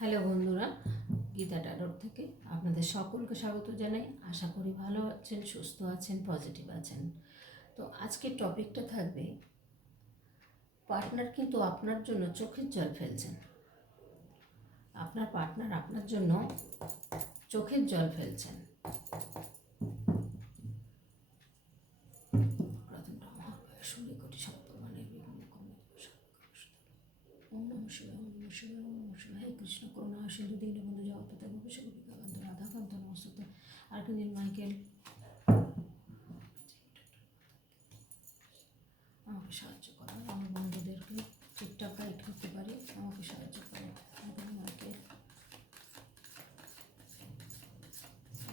Hello বন্ধুরা, গীতা টাডর থেকে আপনাদের সকলকে স্বাগত জানাই। আশা করি ভালো আছেন, সুস্থ আছেন পজিটিভ আছেন। তো আজকের টপিকটা থাকবে পার্টনার কিন্তু আপনার জন্য চোখের জল ফেলছেন। আপনার পার্টনার আপনার জন্য চোখের জল ফেলছেন। কৃষ্ণ করুণা, সিন্ধু দীনবন্ধু জগৎপতা গোপেশ গোপিকাকান্ত রাধাকান্ত নমস্তে আর্কিঞ্জেল মাইকেল আমাকে সাহায্য করো, আমার বন্ধুদেরকে ঠিকঠাক গাইড করতে পারি, আমাকে সাহায্য করো। মাইকেল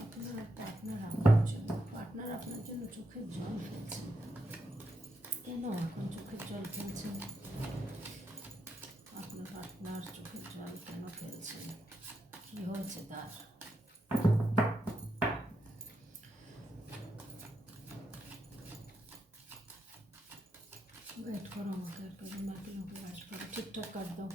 আপনার পার্টনার আপনার জন্য পার্টনার আপনার জন্য চোখের জল ফেলছেন কেন এখন চোখের জল ফেলছেন আপনার পার্টনার চোখের জল ফেলছেন কি হয়েছে তার গাইড করো আমাকে কদিন মাকে আমাকে গাইড করো ঠিকঠাক কাট দাও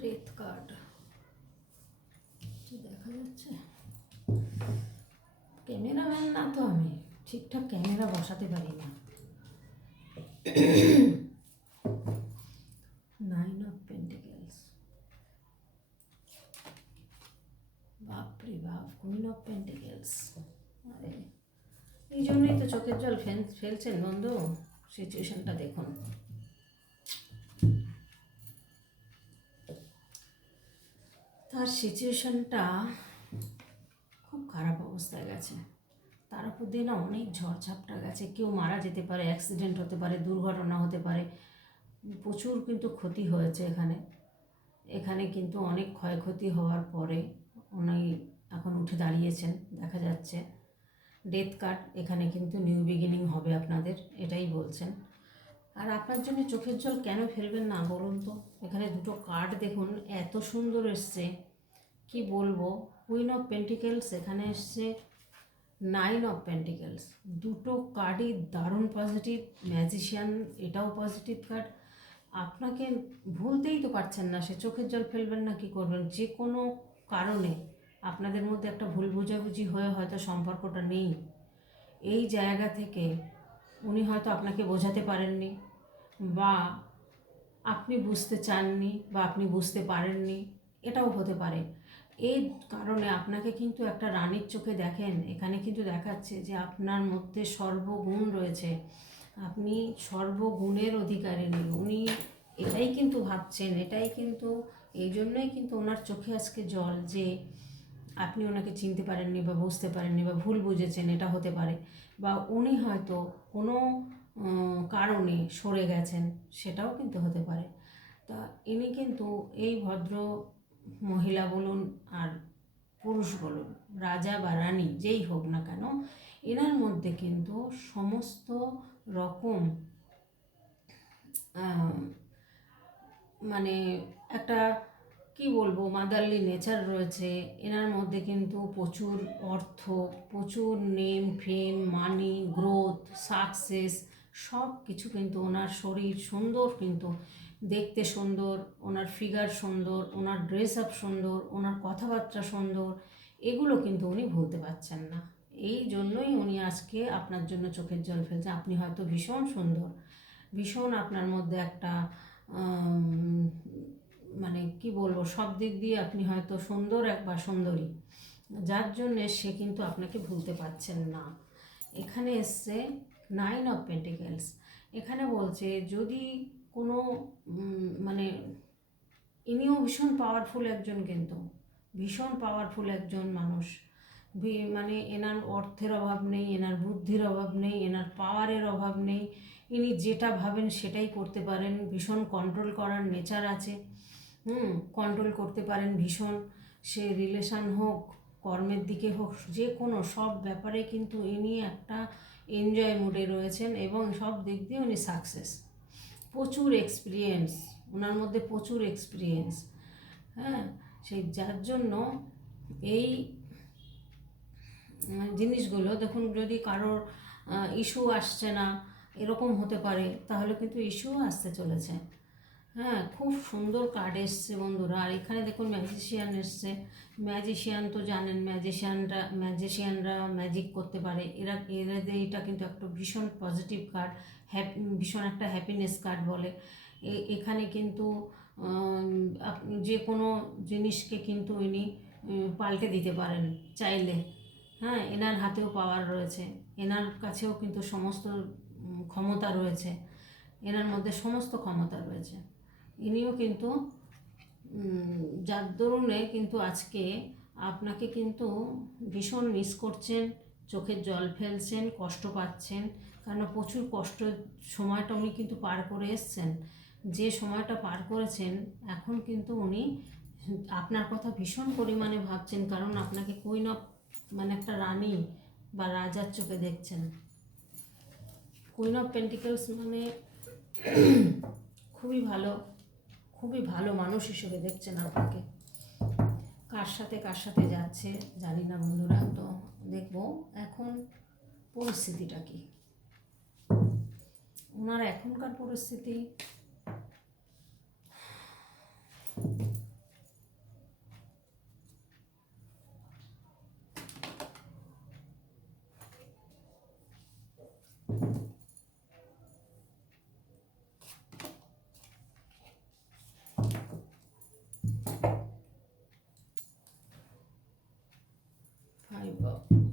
ডেথ কার্ড। দেখা যাচ্ছে? ক্যামেরাম্যান না তো আমি, ঠিকঠাক ক্যামেরা বসাতে পারি না। নাইন অফ পেন্টিকেলস বাপরে বাপ কুইন অফ পেন্টিকেলস আরে, এই জন্যই তো চোখের জল ফেল, ফেলছেন বন্ধু। সিচুয়েশনটা দেখুন। তার সিচুয়েশনটা খুব খারাপ অবস্থায় গেছে। তার উপর দিয়ে না অনেক ঝড়ঝাপটা গেছে। কেউ মারা যেতে পারে অ্যাক্সিডেন্ট হতে পারে, দুর্ঘটনা হতে পারে। প্রচুর কিন্তু ক্ষতি হয়েছে এখানে। এখানে কিন্তু অনেক ক্ষয়ক্ষতি হওয়ার পরে উনি এখন উঠে দাঁড়িয়েছেন, দেখা যাচ্ছে। ডেথ কার্ড এখানে কিন্তু নিউ বিগিনিং হবে আপনাদের, এটাই বলছেন। আর আপনার জন্য চোখের জল কেন ফেলবেন না বলুন তো? এখানে দুটো কার্ড দেখুন, এত সুন্দর এসছে। কি বলব? কুইন অফ পেন্টিকেলস এখানে এসছে নাইন অফ পেন্টিকেলস দুটো কার্ডই দারুণ পজিটিভ ম্যাজিশিয়ান এটাও পজিটিভ কার্ড আপনাকে ভুলতেই তো পারছেন না, সে চোখের জল ফেলবেন না, কি করবেন? যে কোনো কারণে আপনাদের মধ্যে একটা ভুল বোঝাবুঝি হয়ে হয়তো সম্পর্কটা নেই। এই জায়গা থেকে উনি হয়তো আপনাকে বোঝাতে পারেননি বা আপনি বুঝতে চাননি বা আপনি বুঝতে পারেননি, এটাও হতে পারে। এই কারণে আপনাকে কিন্তু একটা রানীর চোখে দেখেন। এখানে কিন্তু দেখাচ্ছে যে আপনার মধ্যে সর্বগুণ রয়েছে। আপনি সর্বগুণের অধিকারিণী উনি এটাই কিন্তু ভাবছেন, এটাই কিন্তু, এই জন্যই কিন্তু ওনার চোখে আজকে জল যে আপনি ওনাকে চিনতে পারেননি বা বুঝতে পারেননি বা ভুল বুঝেছেন, এটা হতে পারে। বা উনি হয়তো কোনো কারণে সরে গেছেন, সেটাও কিন্তু হতে পারে। তা ইনি কিন্তু এই ভদ্র মহিলা বলুন আর পুরুষ বলুন, রাজা বা রানী যেই হোক না কেন, এনার মধ্যে কিন্তু সমস্ত রকম মানে একটা কি বলব মাদারলি নেচার রয়েছে। এনার মধ্যে কিন্তু প্রচুর অর্থ, প্রচুর name fame money growth success সব কিছু কিন্তু ওনার শরীর সুন্দর কিন্তু দেখতে সুন্দর, ওনার ফিগার সুন্দর, ওনার ড্রেস আপ সুন্দর, ওনার কথাবার্তা সুন্দর, এগুলো কিন্তু উনি ভুলতে পারছেন না। এই জন্যই উনি আজকে আপনার জন্য চোখের জল ফেলছেন আপনি হয়তো ভীষণ সুন্দর, ভীষণ আপনার মধ্যে একটা মানে কি বলব, সব দিক দিয়ে আপনি হয়তো সুন্দর এক বা সুন্দরী। যার জন্যে সে কিন্তু আপনাকে ভুলতে পারছেন না। এখানে এসছে নাইন অফ পেন্টিকেলস এখানে বলছে, যদি কোনো মানে ইনিও ভীষণ পাওয়ারফুল একজন কিন্তু। ভীষণ পাওয়ারফুল একজন মানুষ। মানে এনার অর্থের অভাব নেই, এনার বুদ্ধির অভাব নেই, এনার পাওয়ারের অভাব নেই। ইনি যেটা ভাবেন সেটাই করতে পারেন। ভীষণ কন্ট্রোল করার নেচার আছে। হুম কন্ট্রোল করতে পারেন ভীষণ। সে রিলেশন হোক, কর্মের দিকে হোক, যে কোনো সব ব্যাপারে কিন্তু ইনি একটা এনজয় মুডে রয়েছেন এবং সব দিক দিয়ে উনি সাকসেস প্রচুর এক্সপিরিয়েন্স ওনার মধ্যে প্রচুর এক্সপিরিয়েন্স হ্যাঁ সেই যার জন্য এই জিনিসগুলো, দেখুন যদি কারোর ইস্যু আসছে না, এরকম হতে পারে, তাহলে কিন্তু ইস্যুও আসতে চলেছে। হ্যাঁ খুব সুন্দর কার্ড এসছে বন্ধুরা। আর এখানে দেখুন ম্যাজিশিয়ান এসছে। ম্যাজিশিয়ান তো জানেন ম্যাজিশিয়ানরা ম্যাজিশিয়ানরা ম্যাজিক করতে পারে। এরা, এদের এটা কিন্তু একটা ভীষণ পজিটিভ কার্ড হ্যাপ ভীষণ একটা হ্যাপিনেস কার্ড বলে। এখানে কিন্তু যে কোনো জিনিসকে কিন্তু ইনি পাল্টে দিতে পারেন চাইলে। হ্যাঁ এনার হাতেও পাওয়ার রয়েছে। এনার কাছেও কিন্তু সমস্ত ক্ষমতা রয়েছে। এনার মধ্যে সমস্ত ক্ষমতা রয়েছে। ইনিও কিন্তু যার দরুনে কিন্তু আজকে আপনাকে কিন্তু ভীষণ মিস করছেন, চোখের জল ফেলছেন, কষ্ট পাচ্ছেন কারণ প্রচুর কষ্ট সময়টা উনি কিন্তু পার করে এসছেন। যে সময়টা পার করেছেন, এখন কিন্তু উনি আপনার কথা ভীষণ পরিমাণে ভাবছেন, কারণ আপনাকে কই না মানে একটা রানী বা রাজার চোখে দেখছেন। কুইন অফ পেন্টিকেলস মানে খুবই ভালো। খুবই ভালো মানুষ হিসেবে দেখছেন আপনাকে। কার সাথে কার সাথে যাচ্ছে জানি না বন্ধুরা, তো দেখব এখন পরিস্থিতিটা কি। ওনার এখনকার পরিস্থিতি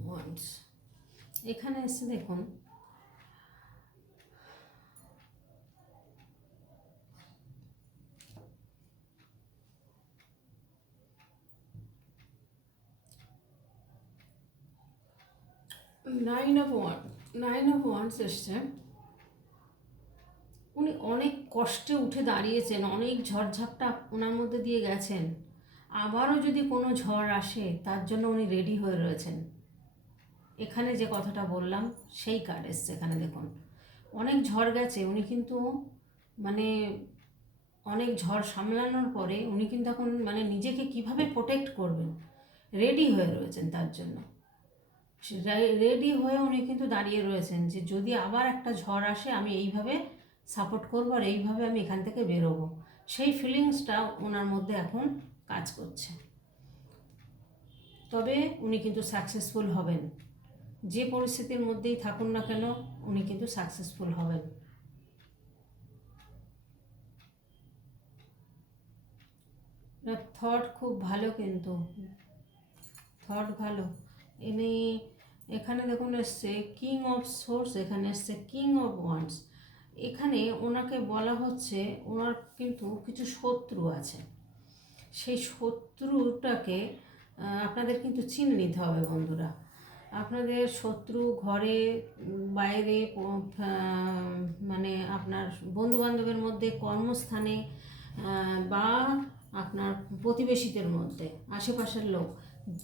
ওয়ান্স এখানে এসে দেখুন। Nine of wand nine of wands এসছে। উনি অনেক কষ্টে উঠে দাঁড়িয়েছেন, অনেক ঝড়ঝাপটা ওনার মধ্যে দিয়ে গেছেন। আবারও যদি কোনো ঝড় আসে, তার জন্য উনি রেডি হয়ে রয়েছেন। এখানে যে কথাটা বললাম, সেই কার্ড এসছে এখানে, দেখুন। অনেক ঝড় গেছে, উনি কিন্তু মানে অনেক ঝড় সামলানোর পরে উনি কিন্তু এখন মানে নিজেকে কীভাবে প্রোটেক্ট করবেন? রেডি হয়ে রয়েছেন তার জন্য। রেডি হয়ে উনি কিন্তু দাঁড়িয়ে রয়েছেন যে যদি আবার একটা ঝড় আসে, আমি এইভাবে সাপোর্ট করব আর এইভাবে আমি এখান থেকে বেরোবো। সেই ফিলিংসটা ওনার মধ্যে এখন কাজ করছে। তবে উনি কিন্তু সাকসেসফুল হবেন। যে পরিস্থিতির মধ্যেই থাকুন না কেন, উনি কিন্তু সাকসেসফুল হবেন। থট খুব ভালো কিন্তু। থট ভালো। ইনি এখানে দেখুন এসছে কিং অফ সোর্স এখানে এসছে কিং অফ ওয়ান্স এখানে ওনাকে বলা হচ্ছে, ওনার কিন্তু কিছু শত্রু আছে। সেই শত্রুটাকে আপনাদের কিন্তু চিনে নিতে হবে বন্ধুরা। আপনাদের শত্রু ঘরে বাইরে মানে আপনার বন্ধুবান্ধবের মধ্যে, কর্মস্থানে বা আপনার প্রতিবেশীদের মধ্যে, আশেপাশের লোক,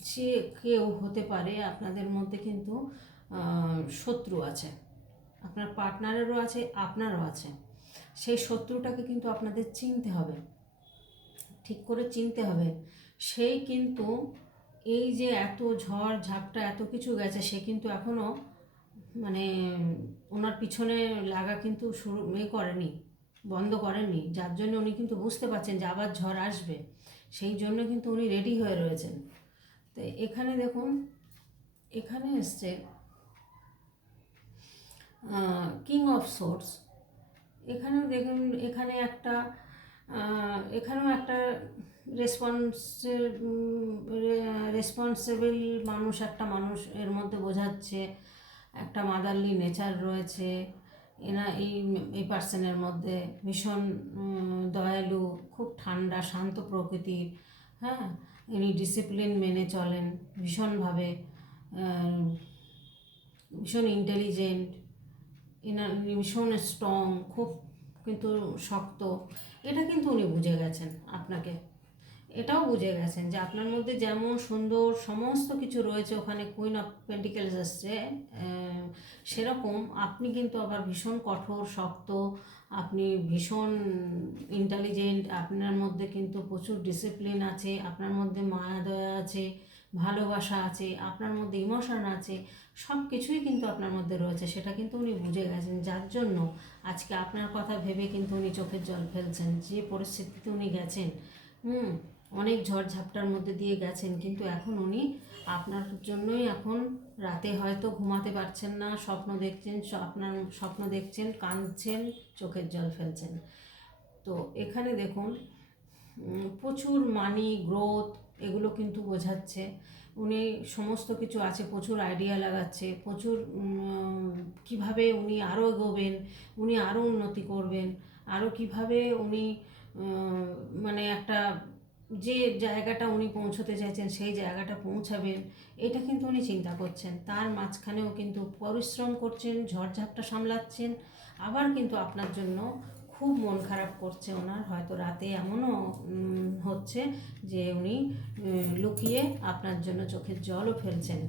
যে কেউ হতে পারে, আপনাদের মধ্যে কিন্তু শত্রু আছে। আপনার পার্টনারেরও আছে, আপনারও আছে। সেই শত্রুটাকে কিন্তু আপনাদের চিনতে হবে। ঠিক করে চিনতে হবে। সেই কিন্তু এই যে এত ঝড়, ঝাপটা, এত কিছু গেছে, সে কিন্তু এখনও মানে ওনার পিছনে লাগা কিন্তু শুরু, এ করেনি, বন্ধ করেননি যার জন্য উনি কিন্তু বুঝতে পারছেন যে আবার ঝড় আসবে। সেই জন্য কিন্তু উনি রেডি হয়ে রয়েছেন। তো এখানে দেখুন, এখানে এসছে কিং অফ সোর্স এখানেও দেখুন, এখানে একটা এখানেও একটা রেসপন্সের রেসপন্সিবল মানুষ, একটা মানুষ এর মধ্যে বোঝাচ্ছে, একটা মাদারলি নেচার রয়েছে, এনা, এই এই পার্সনের মধ্যে ভীষণ দয়ালু, খুব ঠান্ডা, শান্ত প্রকৃতির হ্যাঁ ইনি ডিসিপ্লিন মেনে চলেন, ভীষণভাবে ভীষণ ইন্টেলিজেন্ট উনি ভীষণ স্ট্রং খুব কিন্তু শক্ত, এটা কিন্তু উনি বুঝে গেছেন আপনাকে। এটাও বুঝে গেছেন যে আপনার মধ্যে যেমন সুন্দর সমস্ত কিছু রয়েছে ওখানে কুইন অফ পেন্টিকেলস আসছে সেরকম আপনি কিন্তু আবার ভীষণ কঠোর, শক্ত, আপনি ভীষণ ইন্টেলিজেন্ট আপনার মধ্যে কিন্তু প্রচুর ডিসিপ্লিন আছে, আপনার মধ্যে মায়া দয়া আছে ভালোবাসা আছে, আপনার মধ্যে ইমোশন আছে সব কিছুই কিন্তু আপনার মধ্যে রয়েছে, সেটা কিন্তু উনি বুঝে গেছেন। যার জন্য আজকে আপনার কথা ভেবে কিন্তু উনি চোখের জল ফেলছেন, যে পরিস্থিতিতে উনি গেছেন। হুম, অনেক ঝড়ঝাপটার মধ্যে দিয়ে গেছেন, কিন্তু এখন উনি আপনার জন্যই এখন রাতে হয়তো ঘুমাতে পারছেন না, স্বপ্ন দেখছেন আপনার স্বপ্ন দেখছেন, কাঁদছেন, চোখের জল ফেলছেন। তো এখানে দেখুন প্রচুর মানি গ্রোথ এগুলো কিন্তু বোঝাচ্ছে। উনি সমস্ত কিছু আছে, প্রচুর আইডিয়া লাগাচ্ছে, প্রচুর কীভাবে উনি আরও এগোবেন, উনি আরও উন্নতি করবেন আরও কীভাবে উনি মানে একটা যে জায়গাটা উনি পৌঁছতে চাইছেন, সেই জায়গাটা পৌঁছাবেন, এটা কিন্তু উনি চিন্তা করছেন। তার মাঝখানেও কিন্তু পরিশ্রম করছেন, ঝড়ঝাপটা সামলাচ্ছেন, আবার কিন্তু আপনার জন্য খুব মন খারাপ করছে ওনার। হয়তো রাতে এমনও হচ্ছে যে উনি লুকিয়ে আপনার জন্য চোখের জলও ফেলছেন।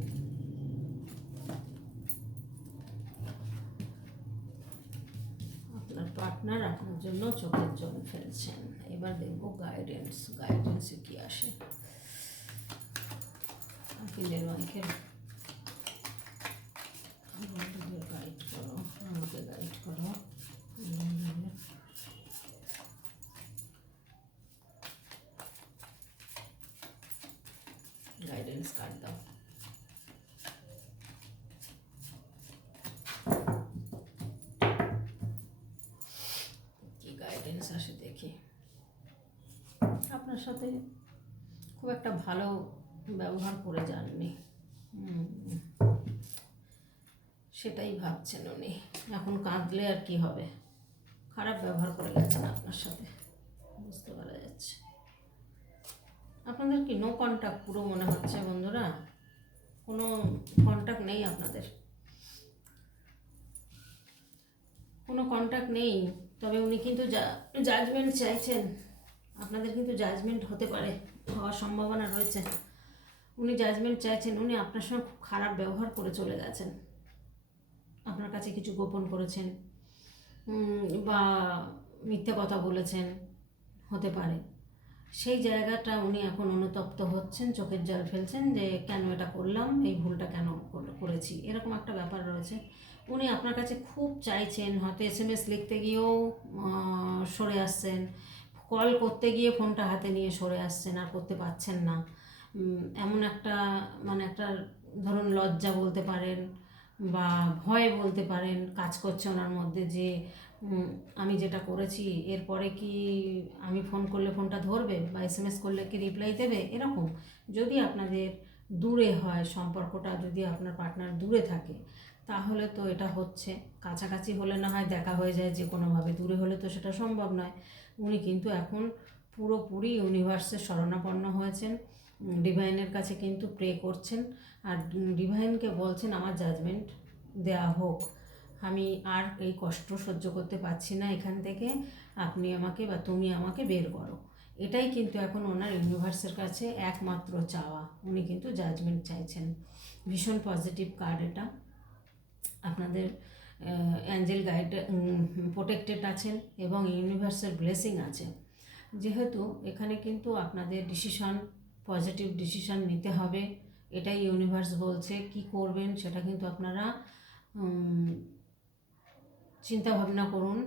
আপনার পার্টনার আপনার জন্য চোখের জল ফেলছেন। এবার দেখব গাইডেন্স গাইডেন্সে কি আসে। গাইড করো, আমাকে গাইড করো। গাইডেন্স কার্ড দাও গাইডেন্স আসে দেখি। আপনার সাথে খুব একটা ভালো ব্যবহার করে যাননি। সেটাই ভাবছেন উনি। এখন কাঁদলে আর কি হবে? খারাপ ব্যবহার করে গেছেন আপনার সাথে। বুঝতে পারা আপনাদের কি নো কন্ট্যাক্ট পুরো মনে হচ্ছে বন্ধুরা? কোনো কন্ট্যাক্ট নেই আপনাদের? কোনো কন্ট্যাক্ট নেই, তবে উনি কিন্তু জাজমেন্ট চাইছেন। আপনাদের কিন্তু জাজমেন্ট হতে পারে, হওয়ার সম্ভাবনা রয়েছে। উনি জাজমেন্ট চাইছেন, উনি আপনার সঙ্গে খুব খারাপ ব্যবহার করে চলে গেছেন। আপনার কাছে কিছু গোপন করেছেন। বা মিথ্যে কথা বলেছেন, হতে পারে। সেই জায়গাটা উনি এখন অনুতপ্ত হচ্ছেন, চোখের জল ফেলছেন যে কেন এটা করলাম, এই ভুলটা কেন করেছি। এরকম একটা ব্যাপার রয়েছে। উনি আপনার কাছে খুব চাইছেন, হয়তো এস এম এস লিখতে গিয়েও সরে আসছেন, কল করতে গিয়ে ফোনটা হাতে নিয়ে সরে আসছেন, আর করতে পারছেন না। এমন একটা মানে একটা, ধরুন লজ্জা বলতে পারেন, বা ভয় বলতে পারেন, কাজ করছে ওনার মধ্যে যে আমি যেটা করেছি, এরপরে কি আমি ফোন করলে ফোনটা ধরবে বা এস এম এস করলে কি রিপ্লাই দেবে? এরকম। যদি আপনাদের দূরে হয়, সম্পর্কটা যদি আপনার পার্টনার দূরে থাকে, তাহলে তো এটা হচ্ছে। কাছাকাছি হলে না হয় দেখা হয়ে যায়, যে কোনোভাবে দূরে হলে তো সেটা সম্ভব নয়। উনি কিন্তু এখন পুরোপুরি ইউনিভার্সের শরণাপন্ন হয়েছেন। ডিভাইনের কাছে কিন্তু প্রে করছেন। আর ডিভাইনকে বলছেন, আমার জাজমেন্ট দেয়া হোক। আমি আর এই কষ্ট সহ্য করতে পারছি না এখান থেকে। আপনি আমাকে বা তুমি আমাকে বের করো। এটাই কিন্তু এখন ওনার ইউনিভার্সের কাছে একমাত্র চাওয়া। উনি কিন্তু জাজমেন্ট চাইছেন। ভীষণ পজিটিভ কার্ড এটা। আপনাদের অ্যাঞ্জেল গাইড প্রোটেক্টেড আছেন এবং ইউনিভার্সের ব্লেসিং আছে। যেহেতু এখানে কিন্তু আপনাদের ডিসিশন পজিটিভ ডিসিশন নিতে হবে। এটাই ইউনিভার্স বলছে, কি করবেন সেটা কিন্তু আপনারা চিন্তা ভাবনা করুন।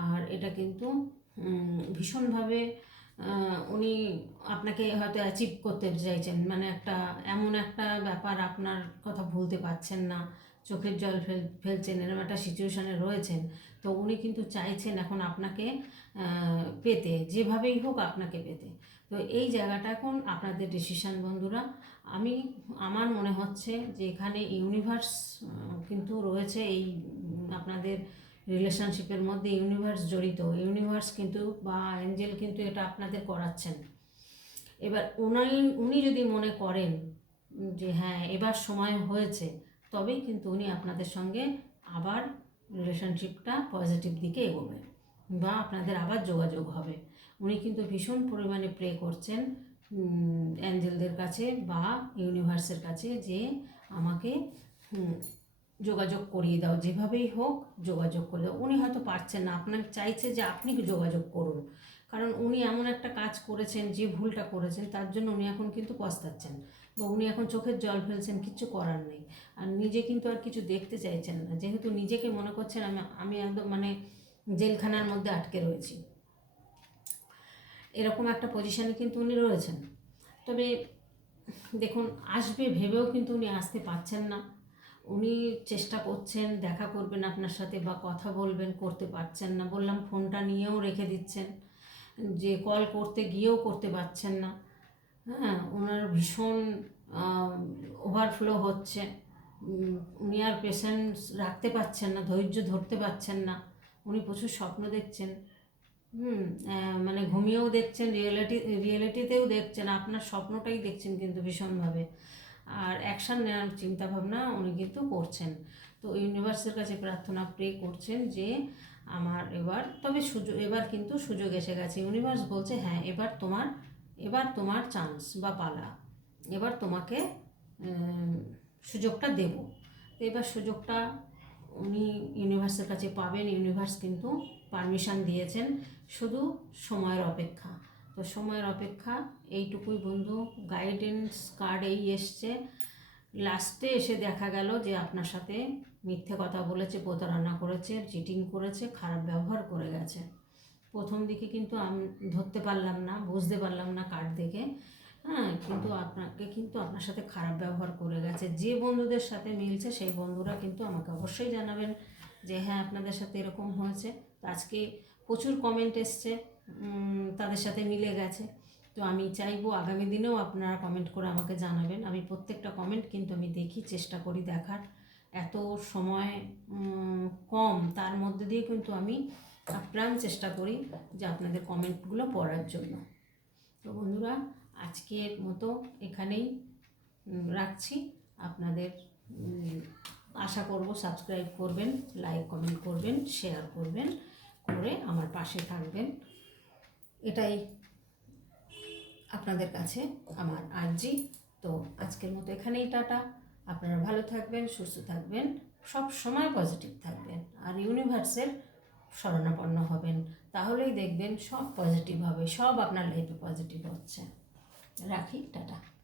আর এটা কিন্তু ভীষণভাবে উনি আপনাকে হয়তো অ্যাচিভ করতে চাইছেন। মানে একটা, এমন একটা ব্যাপার আপনার কথা ভুলতে পারছেন না। চোখের জল ফেল, ফেলছেন, এরকম একটা সিচুয়েশানে রয়েছেন। তো উনি কিন্তু চাইছেন এখন আপনাকে পেতে। যেভাবেই হোক আপনাকে পেতে। তো এই জায়গাটা এখন আপনাদের ডিসিশান বন্ধুরা। আমি, আমার মনে হচ্ছে যে এখানে ইউনিভার্স কিন্তু রয়েছে এই, আপনাদের রিলেশনশিপের মধ্যে ইউনিভার্স জড়িত। ইউনিভার্স কিন্তু বা অ্যাঞ্জেল কিন্তু এটা আপনাদের করাচ্ছেন। এবার উনি উনি যদি মনে করেন যে হ্যাঁ এবার সময় হয়েছে, তবেই কিন্তু উনি আপনাদের সঙ্গে আবার রিলেশনশিপটা পজিটিভ দিকে এগোবে বা আপনাদের আবার যোগাযোগ হবে। উনি কিন্তু ভীষণ পরিমাণে প্রে করছেন অ্যাঞ্জেলদের কাছে বা ইউনিভার্সের কাছে যে আমাকে যোগাযোগ করিয়ে দাও, যেভাবেই হোক যোগাযোগ করে দাও। উনি হয়তো পারছেন না, আপনার চাইছে যে আপনি যোগাযোগ করুন। কারণ উনি এমন একটা কাজ করেছেন, যে ভুলটা করেছেন, তার জন্য উনি এখন কিন্তু পস্তাচ্ছেন বা উনি এখন চোখের জল ফেলছেন, কিচ্ছু করার নেই। আর নিজে কিন্তু আর কিছু দেখতে চাইছেন না। যেহেতু নিজেকে মনে করছেন আমি আমি একদম মানে জেলখানার মধ্যে আটকে রয়েছি। এরকম একটা পজিশানে কিন্তু উনি রয়েছেন। তবে দেখুন, আসবে, ভেবেও কিন্তু উনি আসতে পারছেন না। উনি চেষ্টা করছেন, দেখা করবেন আপনার সাথে বা কথা বলবেন, করতে পারছেন না। বললাম, ফোনটা নিয়েও রেখে দিচ্ছেন। যে কল করতে গিয়েও করতে পারছেন না। হ্যাঁ ওনার ভীষণ ওভারফ্লো হচ্ছে। উনি আর পেশেন্টস রাখতে পারছেন না, ধৈর্য ধরতে পারছেন না। উনি প্রচুর স্বপ্ন দেখছেন। হুম মানে ঘুমিয়েও দেখছেন রিয়েলিটি রিয়েলিটিতেও দেখছেন। আপনার স্বপ্নটাই দেখছেন কিন্তু ভীষণভাবে। আর অ্যাকশান নেওয়ার চিন্তাভাবনা উনি কিন্তু করছেন। তো ইউনিভার্সের কাছে প্রার্থনা প্রে করছেন যে, আমার এবার, তবে সুযোগ, এবার কিন্তু সুযোগ এসে গেছে। ইউনিভার্স বলছে হ্যাঁ এবার তোমার এবার তোমার চান্স বা পালা। এবার তোমাকে সুযোগটা দেব। তো এবার সুযোগটা উনি ইউনিভার্সের কাছে পাবেন। ইউনিভার্স কিন্তু পারমিশন দিয়েছেন শুধু সময়ের অপেক্ষা। তো সময়ের অপেক্ষা, এইটুকুই বন্ধু। গাইডেন্স কার্ড এই এসছে। লাস্টে এসে দেখা গেল যে আপনার সাথে মিথ্যে কথা বলেছে, প্রতারণা করেছে চিটিং করেছে, খারাপ ব্যবহার করে গেছে। প্রথম দিকে কিন্তু আমি ধরতে পারলাম না, বুঝতে পারলাম না কার্ড দেখে। হ্যাঁ কিন্তু আপনাকে কিন্তু আপনার সাথে খারাপ ব্যবহার করে গেছে। যে বন্ধুদের সাথে মিলছে, সেই বন্ধুরা কিন্তু আমাকে অবশ্যই জানাবেন যে হ্যাঁ আপনাদের সাথে এরকম হয়েছে। আজকে প্রচুর কমেন্ট এসছে। তাদের সাথে মিলে গেছে। তো আমি চাইব আগামী দিনেও আপনারা কমেন্ট করে আমাকে জানাবেন। আমি প্রত্যেকটা কমেন্ট কিন্তু আমি দেখি, চেষ্টা করি দেখার। এত সময় কম, তার মধ্যে দিয়ে কিন্তু আমি আপ্রাণ চেষ্টা করি যে আপনাদের কমেন্টগুলো পড়ার জন্য। তো বন্ধুরা, আজকের মতো এখানেই রাখছি। আপনাদের আশা করব সাবস্ক্রাইব করবেন লাইক কমেন্ট করবেন শেয়ার করবেন, করে আমার পাশে থাকবেন। এটাই আপনাদের কাছে আমার আর্জি। তো আজকের মতো এখানেই টাটা। আপনারা ভালো থাকবেন, সুস্থ থাকবেন, সব সময় পজিটিভ থাকবেন আর ইউনিভার্সের শরণাপন্ন হবেন। তাহলেই দেখবেন সব পজিটিভ হবে, সব আপনার লাইফে পজিটিভ হচ্ছে। রাখি, টাটা।